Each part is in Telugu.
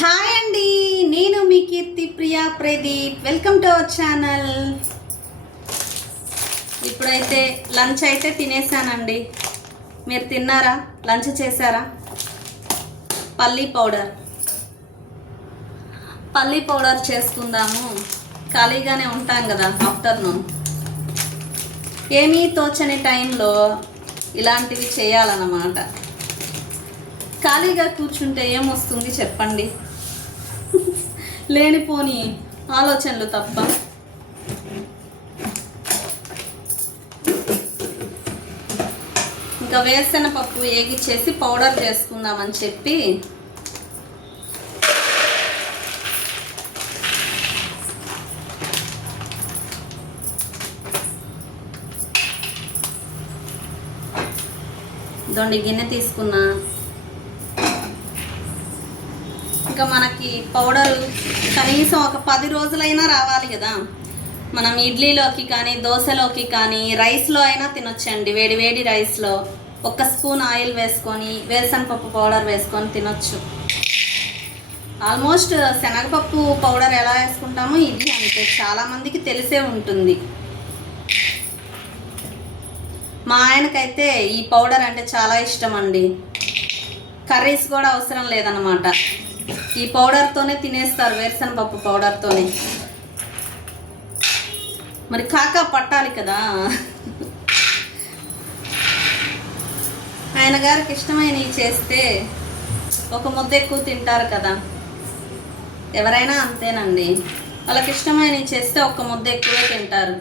హాయ్ అండి నేను మీ Keerthi Priya Pradeep. Welcome to our channel ఇప్పుడైతే లంచ్ అయితే తినేసానండి. మీరు తిన్నారా? లంచ్ చేశారా? పల్లీ పౌడర్. పల్లీ పౌడర్ చేసుకుందాము. ఖాళీగానే ఉంటాం కదా ఆఫ్టర్నూన్. ఏమీ తోచని టైంలో ఇలాంటివి చేయాలన్నమాట. ఖాళీగా కూర్చుంటే ఏమొస్తుంది చెప్పండి? లేనిపోని ఆలోచనలు తప్ప. ఇంకా వేరుశెన పప్పు ఏగిచ్చేసి పౌడర్ చేసుకుందామని చెప్పి దొండి గిన్నె తీసుకున్నా. ఇంకా మనకి పౌడరు కనీసం ఒక పది రోజులైనా రావాలి కదా. మనం ఇడ్లీలోకి కానీ దోశలోకి కానీ రైస్లో అయినా తినొచ్చండి. వేడి వేడి రైస్లో ఒక స్పూన్ ఆయిల్ వేసుకొని వేరుశనగపప్పు పౌడర్ వేసుకొని తినొచ్చు. ఆల్మోస్ట్ శనగపప్పు పౌడర్ ఎలా వేసుకుంటామో ఇది అంతే. చాలామందికి తెలిసే ఉంటుంది. మా ఆయనకైతే ఈ పౌడర్ అంటే చాలా ఇష్టం అండి. కర్రీస్ కూడా అవసరం లేదన్నమాట. ఈ పౌడర్తోనే తినేస్తారు వేరుశనగపప్పు పౌడర్తోనే. మరి కాకా పట్టాలి కదా. ఆయన గారికి ఇష్టమైనవి చేస్తే ఒక ముద్ద ఎక్కువ తింటారు కదా. ఎవరైనా అంతేనండి. వాళ్ళకి ఇష్టమైనవి చేస్తే ఒక ముద్ద ఎక్కువే తింటారు.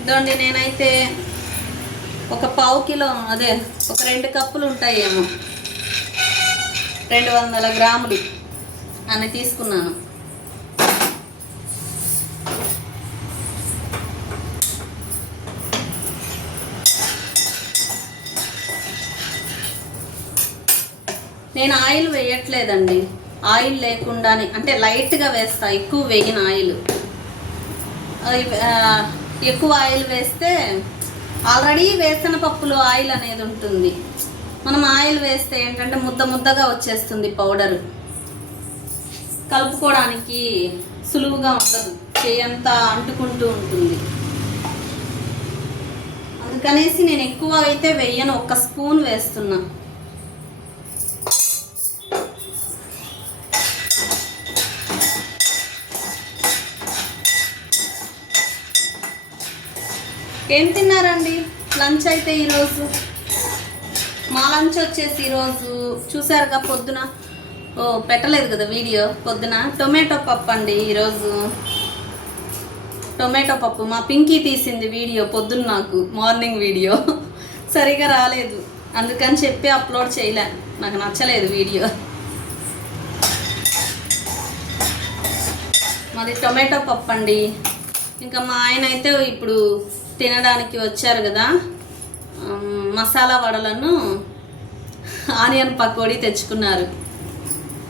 ఇదండి నేనైతే ఒక పావు కిలో అదే ఒక రెండు కప్పులు ఉంటాయేమో. రెండు వందల గ్రాములు అని తీసుకున్నాను. నేను ఆయిల్ వేయట్లేదండి. ఆయిల్ లేకుండానే అంటే లైట్గా వేస్తా ఎక్కువ వేగిన ఆయిల్. ఎక్కువ ఆయిల్ వేస్తే ఆల్రెడీ వేసిన పప్పులో ఆయిల్ అనేది ఉంటుంది. మనం ఆయిల్ వేస్తే ఏంటంటే ముద్ద ముద్దగా వచ్చేస్తుంది పౌడర్. కలుపుకోవడానికి సులువుగా ఉండదు. చేయంతా అంటుకుంటూ ఉంటుంది. అందుకనేసి నేను ఎక్కువ అయితే వెయ్యను ఒక స్పూన్ వేస్తున్నా. ఏం తిన్నారండి? లంచ్ అయితే ఈరోజు? మా లంచ్ వచ్చేసి ఈరోజు చూసారుగా పొద్దున ఓ పెట్టలేదు కదా వీడియో. పొద్దున టొమాటో పప్పు అండి ఈరోజు. టొమాటో పప్పు. మా పింకీ తీసింది వీడియో పొద్దున్న నాకు మార్నింగ్ వీడియో. సరిగా రాలేదు. అందుకని చెప్పి అప్లోడ్ చేయలే. నాకు నచ్చలేదు వీడియో. మాది టొమాటో పప్పు అండి. ఇంకా మా ఆయన అయితే ఇప్పుడు తినడానికి వచ్చారు కదా. మసాలా వడలను ఆనియన్ పకోడీ తెచ్చుకున్నారు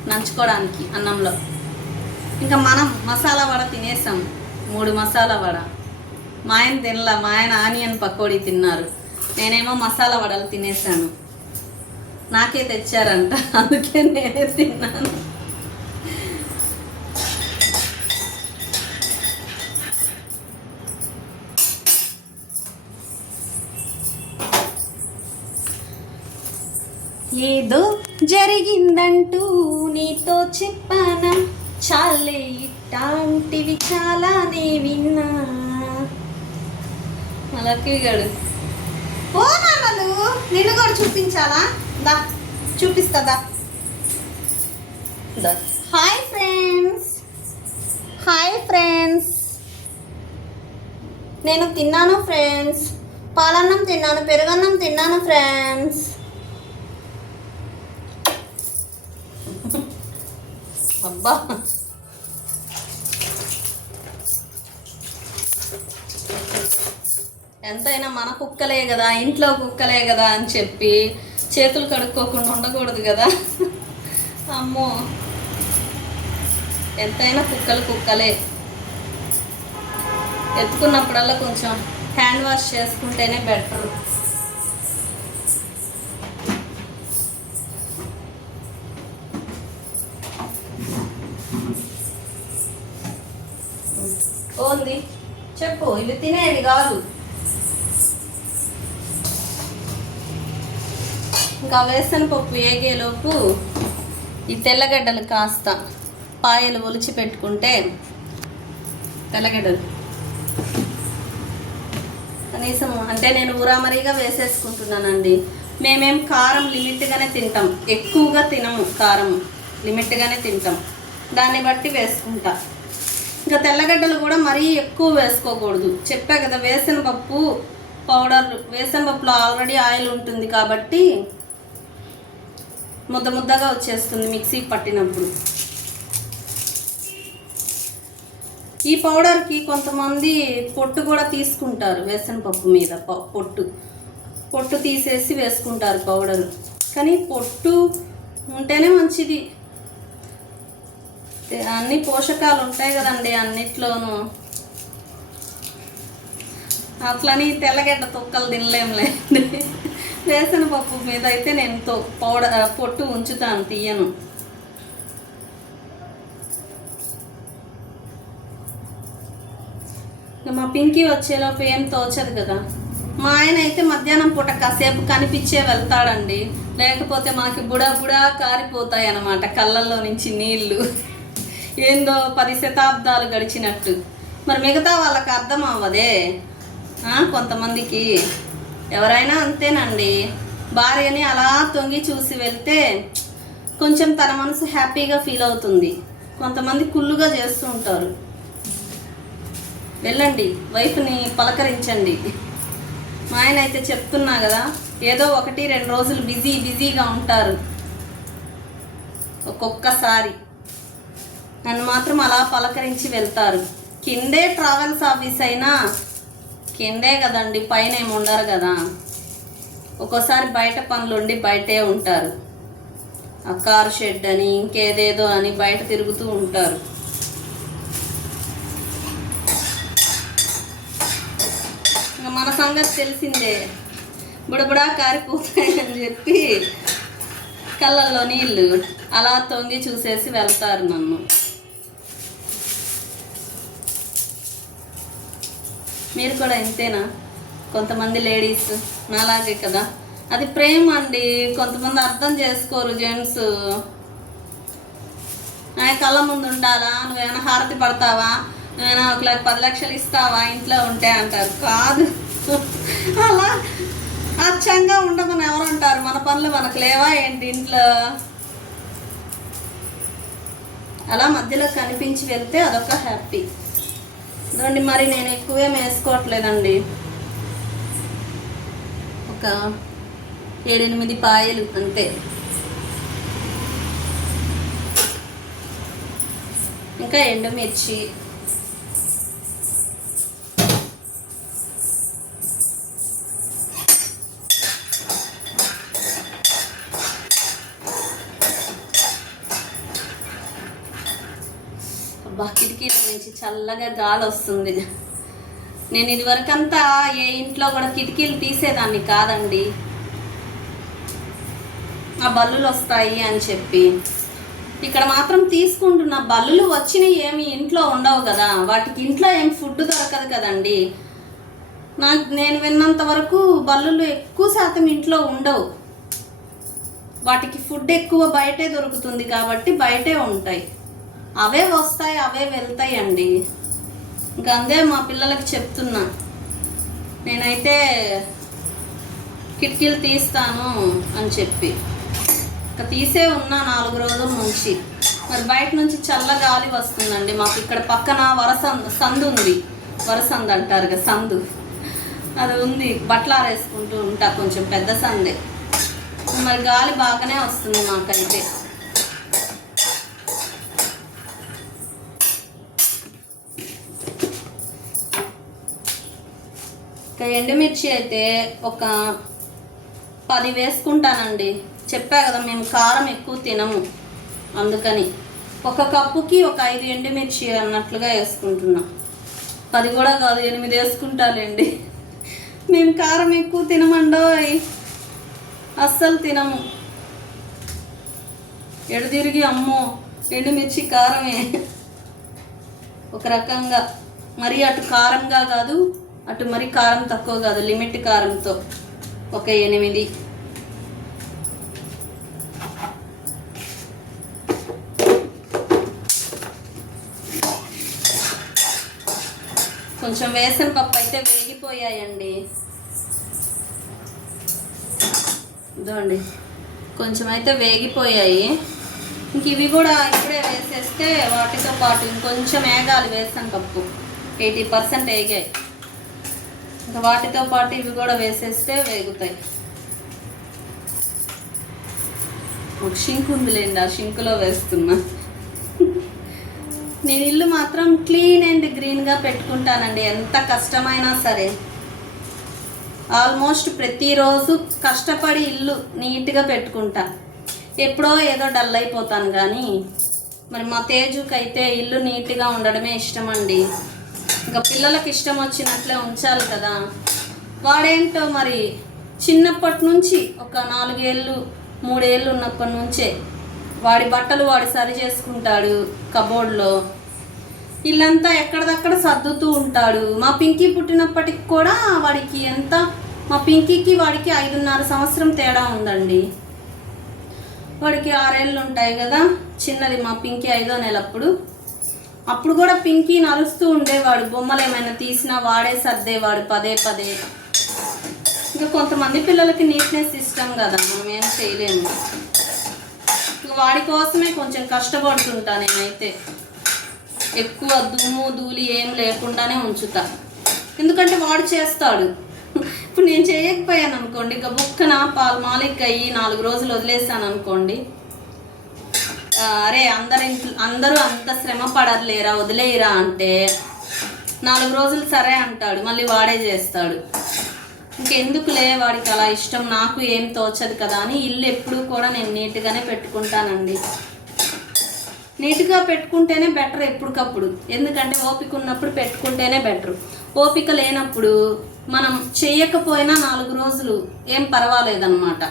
నంచుకోవడానికి అన్నంలో. ఇంకా మనం మసాలా వడ తినేసాం. మూడు మసాలా వడ. మా ఆయన తినలా మా ఆయన ఆనియన్ పకోడీ తిన్నారు. నేనేమో మసాలా వడలు తినేసాను. నాకే తెచ్చారంట అందుకే నేనే తిన్నాను. ఏదో జరిగిందంటూ నీతో చెప్పానా? చాలే ఇట్లాంటివి చాలానే విన్నా. లక్కీ గడు ఓ నాన్నలు నిన్ను కూడా చూపించాలా? దా చూపిస్తుందా హాయ్ ఫ్రెండ్స్. Hi friends. నేను తిన్నాను ఫ్రెండ్స్. పాలన్నం తిన్నాను పెరుగన్నం తిన్నాను ఫ్రెండ్స్. అబ్బా ఎంతైనా మన కుక్కలే కదా ఇంట్లో కుక్కలే కదా అని చెప్పి చేతులు కడుక్కోకుండా ఉండకూడదు కదా. అమ్మో. ఎంతైనా కుక్కలు కుక్కలే. ఎత్తుకున్నప్పుడల్లా కొంచెం హ్యాండ్ వాష్ చేసుకుంటేనే బెటర్. ఓంది చెప్పు ఇవి తినేవి కాదు. ఇంకా వేసిన పప్పు ఏగేలోపు ఈ తెల్లగడ్డలు కాస్త పాయలు ఒలిచి పెట్టుకుంటే తెల్లగడ్డలు. కనీసం అంటే నేను ఊరామరిగా వేసేసుకుంటున్నానండి. మేమేం కారం లిమిట్గానే తింటాం. ఎక్కువగా తినము కారం. లిమిట్గానే తింటాం. దాన్ని బట్టి వేసుకుంటా. ఇంకా తెల్లగడ్డలు కూడా మరీ ఎక్కువ వేసుకోకూడదు. చెప్పా కదా వేసనపప్పు పౌడర్ వేసనపప్పులో ఆల్రెడీ ఆయిల్ ఉంటుంది కాబట్టి ముద్ద ముద్దగా వచ్చేస్తుంది మిక్సీ పట్టినప్పుడు. ఈ పౌడర్కి కొంతమంది పొట్టు కూడా తీసుకుంటారు వేసనపప్పు మీద పొట్టు. పొట్టు తీసేసి వేసుకుంటారు పౌడర్. కానీ పొట్టు ఉంటేనే మంచిది. అన్ని పోషకాలు ఉంటాయి కదండి అన్నిట్లోనూ. అట్లని తెల్లగడ్డ తొక్కలు తినలేంలే. వేసిన పప్పు మీద అయితే నేను తో పౌడర్ పొట్టు ఉంచుతాను తీయను. ఇక మా పింకీ వచ్చేలోపు ఏం తోచదు కదా. మా ఆయన అయితే మధ్యాహ్నం పూట కాసేపు కనిపించే వెళ్తాడండి. లేకపోతే మాకు బుడా బుడా కారిపోతాయి అన్నమాట కళ్ళల్లో నుంచి నీళ్ళు ఏందో పది శతాబ్దాలు గడిచినట్టు. మరి మిగతా వాళ్ళకి అర్థం అవ్వదే కొంతమందికి. ఎవరైనా అంతేనండి. భార్యని అలా తొంగి చూసి వెళ్తే కొంచెం తన మనసు హ్యాపీగా ఫీల్ అవుతుంది. కొంతమంది కుళ్ళుగా చేస్తూ ఉంటారు. వెళ్ళండి వైఫ్ని పలకరించండి. మా ఆయన అయితే చెప్తున్నా కదా ఏదో ఒకటి రెండు రోజులు బిజీ బిజీగా ఉంటారు. ఒక్కొక్కసారి. నన్ను మాత్రం అలా పలకరించి వెళ్తారు. కిందే ట్రావెల్స్ ఆఫీస్ అయినా కిందే కదండి పైన ఏమి ఉండరు కదా. ఒక్కోసారి బయట పనులు ఉండి బయటే ఉంటారు. ఆ కార్ షెడ్ అని ఇంకేదేదో అని బయట తిరుగుతూ ఉంటారు. ఇంకా మన సంగతి తెలిసిందే. బుడబుడా కారిపోతాయని చెప్పి కళ్ళల్లో నీళ్ళు అలా తొంగి చూసేసి వెళ్తారు నన్ను. మీరు కూడా ఇంతేనా? కొంతమంది లేడీస్ నాలాగే కదా? అది ప్రేమ అండి. కొంతమంది అర్థం చేసుకోరు జెంట్స్. ఆయన కళ్ళ ముందు ఉండాలా? నువ్వేమైనా హారతి పడతావా? నువ్వేమైనా ఒక లక్ష పది లక్షలు ఇస్తావా? ఇంట్లో ఉంటే అంటారు. కాదు. అలా అచ్చంగా ఉండమని ఎవరు అంటారు? మన పనులు మనకు లేవా ఏంటి ఇంట్లో? అలా మధ్యలో కనిపించి వెళ్తే అదొక హ్యాపీ. ఇదండి మరి నేను ఎక్కువేం వేసుకోవట్లేదండి ఒక ఏడెనిమిది పాయలు అంతే. ఇంకా ఎండుమిర్చి చల్లగా గాలి వస్తుంది. నేను ఇదివరకంతా ఏ ఇంట్లో కూడా కిటికీలు తీసేదాన్ని కాదండి. ఆ బల్లులు వస్తాయి అని చెప్పి. ఇక్కడ మాత్రం తీసుకుంటున్న బల్లులు వచ్చినవి ఏమి ఇంట్లో ఉండవు కదా. వాటికి ఇంట్లో ఏం ఫుడ్ దొరకదు కదండి. నాకు నేను విన్నంత వరకు బల్లులు ఎక్కువ శాతం ఇంట్లో ఉండవు. వాటికి ఫుడ్ ఎక్కువ బయటే దొరుకుతుంది కాబట్టి బయటే ఉంటాయి. అవే వస్తాయి అవే వెళ్తాయి అండి ఇంకా అందే మా పిల్లలకి చెప్తున్నా. నేనైతే కిటికీలు తీస్తాను అని చెప్పి. ఇంకా తీసే ఉన్నా నాలుగు రోజుల నుంచి. మరి బయట నుంచి చల్ల గాలి వస్తుందండి. మాకు ఇక్కడ పక్కన వరసంద సందు ఉంది. వరసంద అంటారు కదా సందు. అది ఉంది. బట్టలు ఆరేసుకుంటూ ఉంటా కొంచెం పెద్ద సందే. మరి గాలి బాగానే వస్తుంది మాకైతే. ఇంకా ఎండుమిర్చి అయితే ఒక పది వేసుకుంటానండి. చెప్పా కదా మేము కారం ఎక్కువ తినము. అందుకని ఒక కప్పుకి ఒక ఐదు ఎండుమిర్చి అన్నట్లుగా వేసుకుంటున్నాం. పది కూడా కాదు ఎనిమిది వేసుకుంటానండి మేము కారం ఎక్కువ తినమండోయ్. అస్సలు తినము. ఎడదిరిగి అమ్మో ఎండుమిర్చి కారమే. ఒక రకంగా. మరి అటు కారంగా కాదు అటు మరి కారం తక్కువ కాదు లిమిట్ కారంతో. ఒక ఎనిమిది. కొంచెం వేసిన పప్పు అయితే వేగిపోయాయండి. ఇదండి కొంచెం అయితే వేగిపోయాయి. ఇంక ఇవి కూడా ఇప్పుడే వేసేస్తే వాటితో పాటు ఇంకొంచెం వేగాలి వేసాను పప్పు. ఎయిటీ పర్సెంట్ వేగాయి. వాటితో పాటు ఇవి కూడా వేసేస్తే వేగుతాయి. ఒక షింక్ ఉందిలేండి ఆ షింకులో వేస్తున్నా. నేను ఇల్లు మాత్రం క్లీన్ అండ్ గ్రీన్గా పెట్టుకుంటానండి ఎంత కష్టమైనా సరే. ఆల్మోస్ట్ ప్రతిరోజు కష్టపడి ఇల్లు నీట్గా పెట్టుకుంటా. ఎప్పుడో ఏదో డల్ అయిపోతాను కానీ మరి మా తేజుకైతే అయితే ఇల్లు నీట్గా ఉండడమే ఇష్టం అండి ఇంకా పిల్లలకి ఇష్టం వచ్చినట్లే ఉంచాలి కదా. వాడేంటో మరి చిన్నప్పటి నుంచి ఒక నాలుగేళ్ళు మూడేళ్ళు ఉన్నప్పటి నుంచే వాడి బట్టలు వాడి సరి చేసుకుంటాడు కబోర్డ్లో. ఇల్లంతా ఎక్కడిదక్కడ సర్దుతూ ఉంటాడు. మా పింకీ పుట్టినప్పటికి కూడా వాడికి ఎంత మా పింకీకి వాడికి ఐదున్నర సంవత్సరం తేడా ఉందండి. వాడికి ఆరేళ్ళు ఉంటాయి కదా చిన్నది మా పింకీ ఐదో నెలప్పుడు. అప్పుడు కూడా పింకీ నరుస్తూ ఉండేవాడు. బొమ్మలు ఏమైనా తీసినా వాడే సర్దేవాడు పదే పదే. ఇంకా కొంతమంది పిల్లలకి నీట్నెస్ ఇష్టం కదా మనం ఏం చేయలేము. ఇంకా వాడి కోసమే కొంచెం కష్టపడుతుంటా నేనైతే. ఎక్కువ దుమ్ము ధూళి ఏం లేకుండానే ఉంచుతా. ఎందుకంటే వాడు చేస్తాడు. ఇప్పుడు నేను చేయకపోయాను అనుకోండి ఇక బుక్కన పాలు మాలిక్ అయ్యి నాలుగు రోజులు వదిలేసాను అనుకోండి అరే అందరి ఇంట్లో అందరూ అంత శ్రమ పడర్లేరా వదిలేయరా అంటే నాలుగు రోజులు సరే అంటాడు మళ్ళీ వాడే చేస్తాడు. ఇంకెందుకులే వాడికి అలా ఇష్టం నాకు ఏం తోచదు కదా అని ఇల్లు ఎప్పుడూ కూడా నేను నీట్గానే పెట్టుకుంటానండి. నీట్గా పెట్టుకుంటేనే బెటర్ ఎప్పటికప్పుడు. ఎందుకంటే ఓపిక ఉన్నప్పుడు పెట్టుకుంటేనే బెటర్. ఓపిక లేనప్పుడు మనం చేయకపోయినా నాలుగు రోజులు ఏం పర్వాలేదన్నమాట.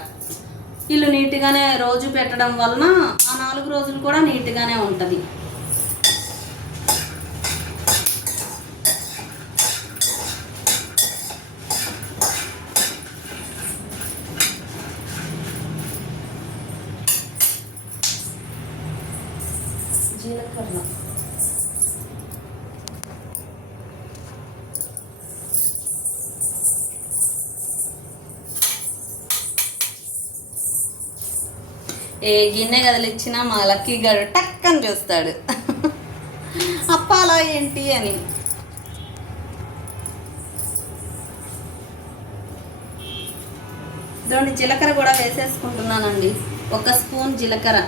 ఇల్లు నీట్గానే రోజు పెట్టడం వలన ఆ నాలుగు రోజులు కూడా నీట్గానే ఉంటుంది. జీలకర్ర. ఏ గిన్నె కదిలిచ్చినా మా లక్కీ గారు టక్ అని చూస్తాడు అప్పాలా ఏంటి అని. ఇదండి జీలకర్ర కూడా వేసేసుకుంటున్నానండి. ఒక స్పూన్ జీలకర్ర.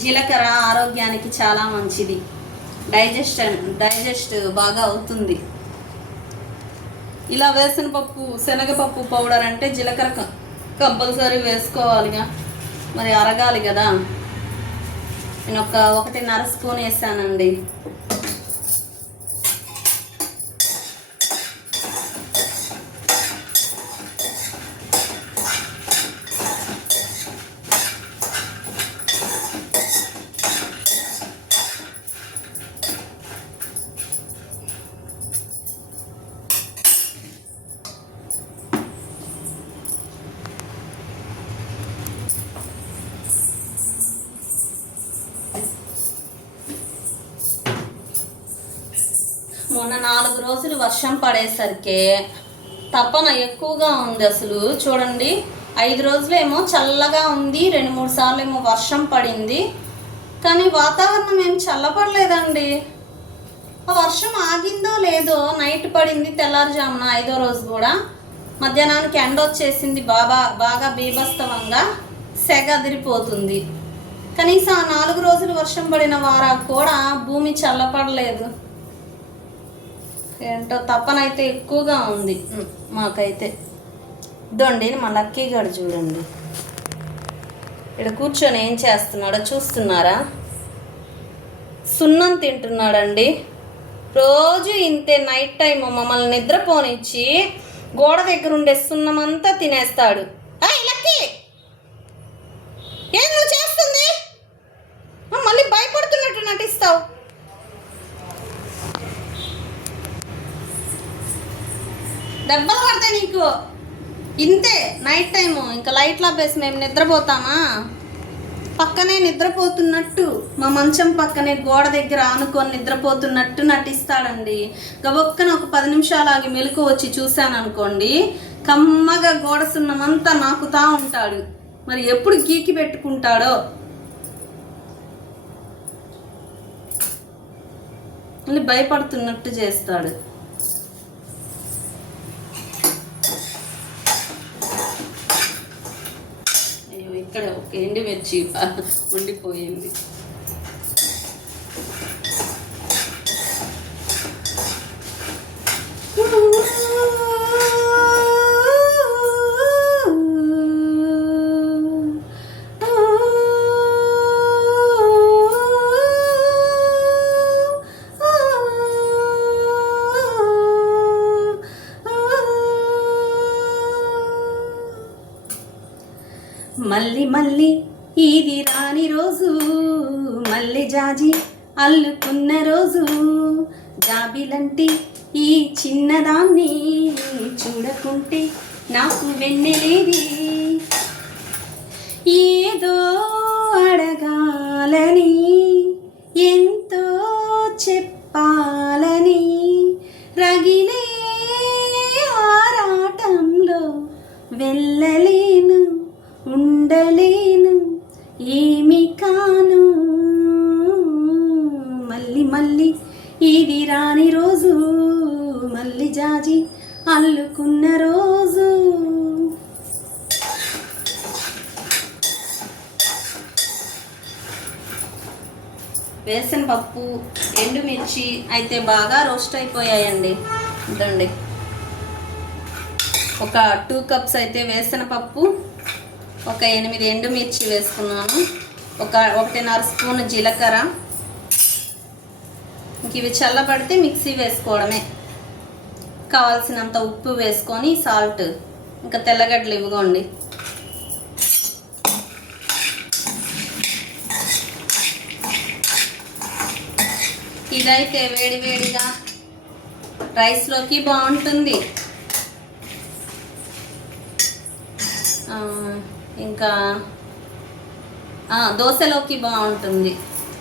జీలకర్ర ఆరోగ్యానికి చాలా మంచిది. డైజెస్ట్ డైజెస్ట్ బాగా అవుతుంది. ఇలా వేసిన పప్పు శనగపప్పు పౌడర్ అంటే జీలకర్ర కంపల్సరీ వేసుకోవాలిగా. మరి అరగాలి కదా. నేను ఒక ఒకటిన్నర స్పూన్ వేసానండి. మొన్న నాలుగు రోజులు వర్షం పడేసరికి తపన ఎక్కువగా ఉంది అసలు. చూడండి ఐదు రోజులేమో చల్లగా ఉంది రెండు మూడు సార్లు ఏమో వర్షం పడింది. కానీ వాతావరణం ఏం చల్లపడలేదండి ఆ వర్షం ఆగిందో లేదో నైట్ పడింది తెల్లారుజామున ఐదో రోజు కూడా. మధ్యాహ్నానికి ఎండ వచ్చేసింది బాగా బాగా బీభస్తవంగా సెగ అదిరిపోతుంది. కనీసం ఆ నాలుగు రోజులు వర్షం పడిన వారా కూడా భూమి చల్లపడలేదు ఏంటో తప్పనైతే ఎక్కువగా ఉంది. మాకైతే. ఇదండి మా లక్కీ గారు చూడండి. ఇక్కడ కూర్చొని ఏం చేస్తున్నాడో చూస్తున్నారా? సున్నం తింటున్నాడండి. రోజు ఇంతే నైట్ టైం మమ్మల్ని నిద్రపోనిచ్చి గోడ దగ్గర ఉండే సున్నం అంతా తినేస్తాడు ఏయ్, లక్కీ ఏం నువ్వు చేస్తుంది ఆ, మళ్ళీ భయపడుతున్నట్టు నటిస్తావు దెబ్బలు పడతాయి నీకు ఇంతే నైట్ టైము ఇంకా లైట్లు ఆపేసి మేము నిద్రపోతామా? పక్కనే నిద్రపోతున్నట్టు మా మంచం పక్కనే గోడ దగ్గర ఆనుకొని నిద్రపోతున్నట్టు నటిస్తాడండి. గబొక్కన ఒక పది నిమిషాలు ఆగి మెలకు వచ్చి చూశాను అనుకోండి కమ్మగా గోడ సున్నమంతా నాకుతా ఉంటాడు. మరి ఎప్పుడు గీకి పెట్టుకుంటాడో? మళ్ళీ భయపడుతున్నట్టు చేస్తాడు అయ్యో ఇక్కడ ఒక ఎండి మిర్చి ఉండిపోయింది. మళ్ళీ మళ్ళీ ఇది రాని రోజు మళ్ళీ జాజి అల్లుకున్న రోజు. జాబిలంటే ఈ చిన్నదాన్ని చూడకుంటే నాకు వెన్నెలేది. అల్లుకున్న రోజు. వేసిన పప్పు ఎండుమిర్చి అయితే బాగా రోస్ట్ అయిపోయాయండి. ఇదండి. ఒక టూ కప్స్ అయితే వేసిన పప్పు ఒక ఎనిమిది ఎండుమిర్చి వేసుకున్నాను. ఒక ఒకటిన్నర స్పూన్ జీలకర్ర. ఇంక ఇవి చల్లబడితే మిక్సీ వేసుకోవడమే. కావాల్సినంత ఉప్పు వేసుకొని సాల్ట్ ఇంకా తెల్లగడ్డలు ఇవ్వగోండి ఇదైతే వేడి వేడిగా రైస్లోకి బాగుంటుంది. ఇంకా దోశలోకి బాగుంటుంది.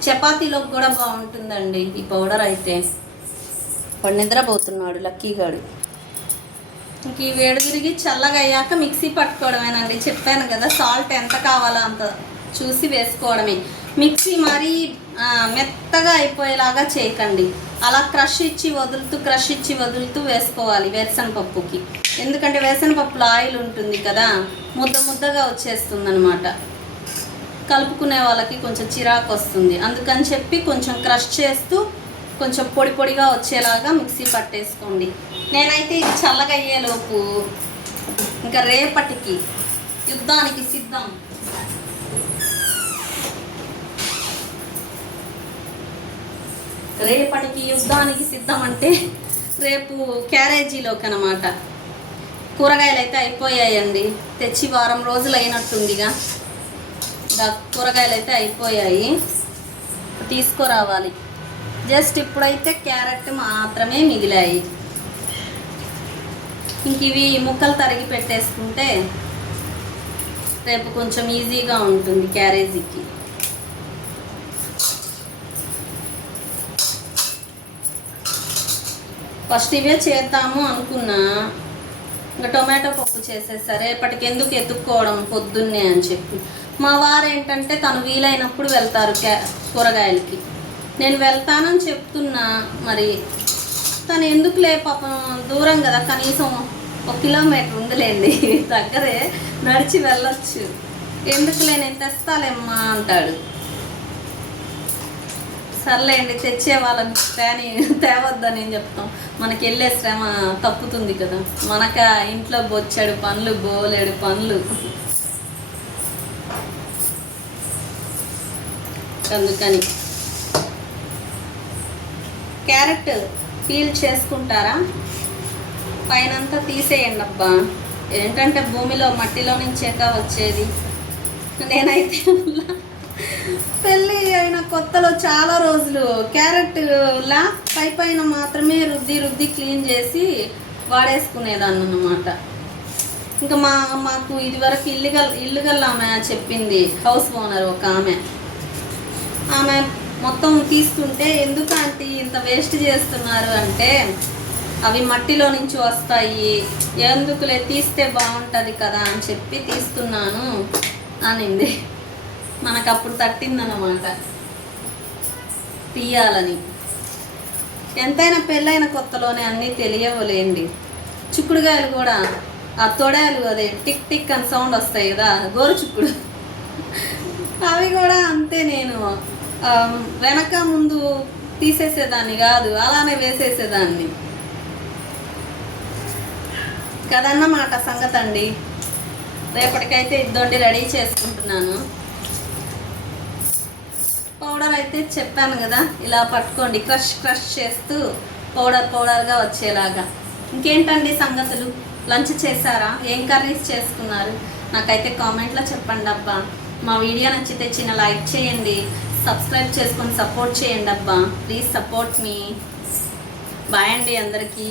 చపాతీలోకి కూడా బాగుంటుందండి ఈ పౌడర్ అయితే. వాడు నిద్రపోతున్నాడు లక్కీగాడు ఇంక ఈ వేడి తిరిగి చల్లగా అయ్యాక మిక్సీ పట్టుకోవడమేనండి. చెప్పాను కదా సాల్ట్ ఎంత కావాలో అంత చూసి వేసుకోవడమే. మిక్సీ మరీ మెత్తగా అయిపోయేలాగా చేయకండి. అలా క్రష్ ఇచ్చి వదులుతూ క్రష్ ఇచ్చి వదులుతూ వేసుకోవాలి వేరుశనపప్పుకి ఎందుకంటే వేరుశన ఆయిల్ ఉంటుంది కదా ముద్ద ముద్దగా వచ్చేస్తుంది అనమాట కలుపుకునే వాళ్ళకి కొంచెం చిరాకు వస్తుంది. అందుకని చెప్పి కొంచెం క్రష్ చేస్తూ కొంచెం పొడి పొడిగా వచ్చేలాగా మిక్సీ పట్టేసుకోండి. నేనైతే ఇది చల్లగా అయ్యేలోపు ఇంకా రేపటికి యుద్ధానికి సిద్ధం. రేపటికి యుద్ధానికి సిద్ధం అంటే రేపు క్యారేజీలోకి అనమాట కూరగాయలు అయితే అయిపోయాయండి. తెచ్చి వారం రోజులు అయినట్టుందిగా ఇంకా కూరగాయలు అయితే అయిపోయాయి. తీసుకురావాలి. జస్ట్ ఇప్పుడైతే క్యారెట్ మాత్రమే మిగిలాయి. ఇంక ఇవి ముక్కలు తరిగి పెట్టేసుకుంటే రేపు కొంచెం ఈజీగా ఉంటుంది క్యారేజీకి. ఫస్ట్ ఇవే చేద్దాము అనుకున్నా. ఇంకా టొమాటో పప్పు చేసేసారు రేపటికి ఎందుకు ఎత్తుక్కోవడం పొద్దున్నే అని చెప్పి. మా వారు ఏంటంటే తను వీలైనప్పుడు వెళ్తారు క్యా కూరగాయలకి. నేను వెళ్తానని చెప్తున్నా మరి తను ఎందుకు లే పాపం? దూరం కదా కనీసం ఒక కిలోమీటర్ ఉందిలేండి దగ్గరే నడిచి వెళ్ళొచ్చు. ఎందుకులే నేను తెస్తాలేమ్మా అంటాడు. సర్లేండి తెచ్చే వాళ్ళని తేని తేవద్దని నేను చెప్తాం? మనకి వెళ్ళే శ్రమ తప్పుతుంది కదా. మనక ఇంట్లో బొచ్చాడు పనులు బోలేడు పనులు అందుకని క్యారెట్ పీల్ చేసుకుంటారా? పైనంతా తీసేయండి అబ్బా. ఏంటంటే భూమిలో మట్టిలో నుంచేగా వచ్చేది? నేనైతే పెళ్ళి అయిన కొత్తలో చాలా రోజులు క్యారెట్ లా పై పైన మాత్రమే రుద్ది రుద్ది క్లీన్ చేసి వాడేసుకునేదాన్ని అన్నమాట ఇంకా మా మాకు ఇదివరకు ఇల్లుగల్ ఇల్లుగల్ ఇల్లు ఆమె చెప్పింది హౌస్ ఓనర్ ఒక ఆమె. ఆమె మొత్తం తీసుకుంటే ఎందుకు ఆంటీ ఇంత వేస్ట్ చేస్తున్నారు అంటే అవి మట్టిలో నుంచి వస్తాయి. ఎందుకులే? తీస్తే బాగుంటుంది కదా అని చెప్పి తీస్తున్నాను అనింది. మనకు అప్పుడు తట్టిందన్నమాట. తీయాలని. ఎంతైనా పెళ్ళైన కొత్తలోనే అన్నీ తెలియవలేండి. చిక్కుడుగాయలు కూడా ఆ తొడాలు అదే టిక్ టిక్ అని సౌండ్ వస్తాయి కదా గోరు చిక్కుడు. అవి కూడా అంతే నేను. వెనక ముందు తీసేసేదాన్ని కాదు అలానే వేసేసేదాన్ని. కదన్నమాట సంగతి అండి రేపటికైతే ఇద్దండి రెడీ చేసుకుంటున్నాను. పౌడర్ అయితే చెప్పాను కదా ఇలా పట్టుకోండి క్రష్ క్రష్ చేస్తూ పౌడర్ పౌడర్గా వచ్చేలాగా. ఇంకేంటండి సంగతులు? లంచ్ చేశారా? ఏం కర్రీస్ చేసుకున్నారు? నాకైతే కామెంట్లో చెప్పండి అబ్బా మా వీడియో నచ్చితే చిన్న లైక్ చేయండి. సబ్స్క్రైబ్ చేసుకొని సపోర్ట్ చేయండి అబ్బా ప్లీజ్ సపోర్ట్ మీ బాయ్ అండి అందరికీ.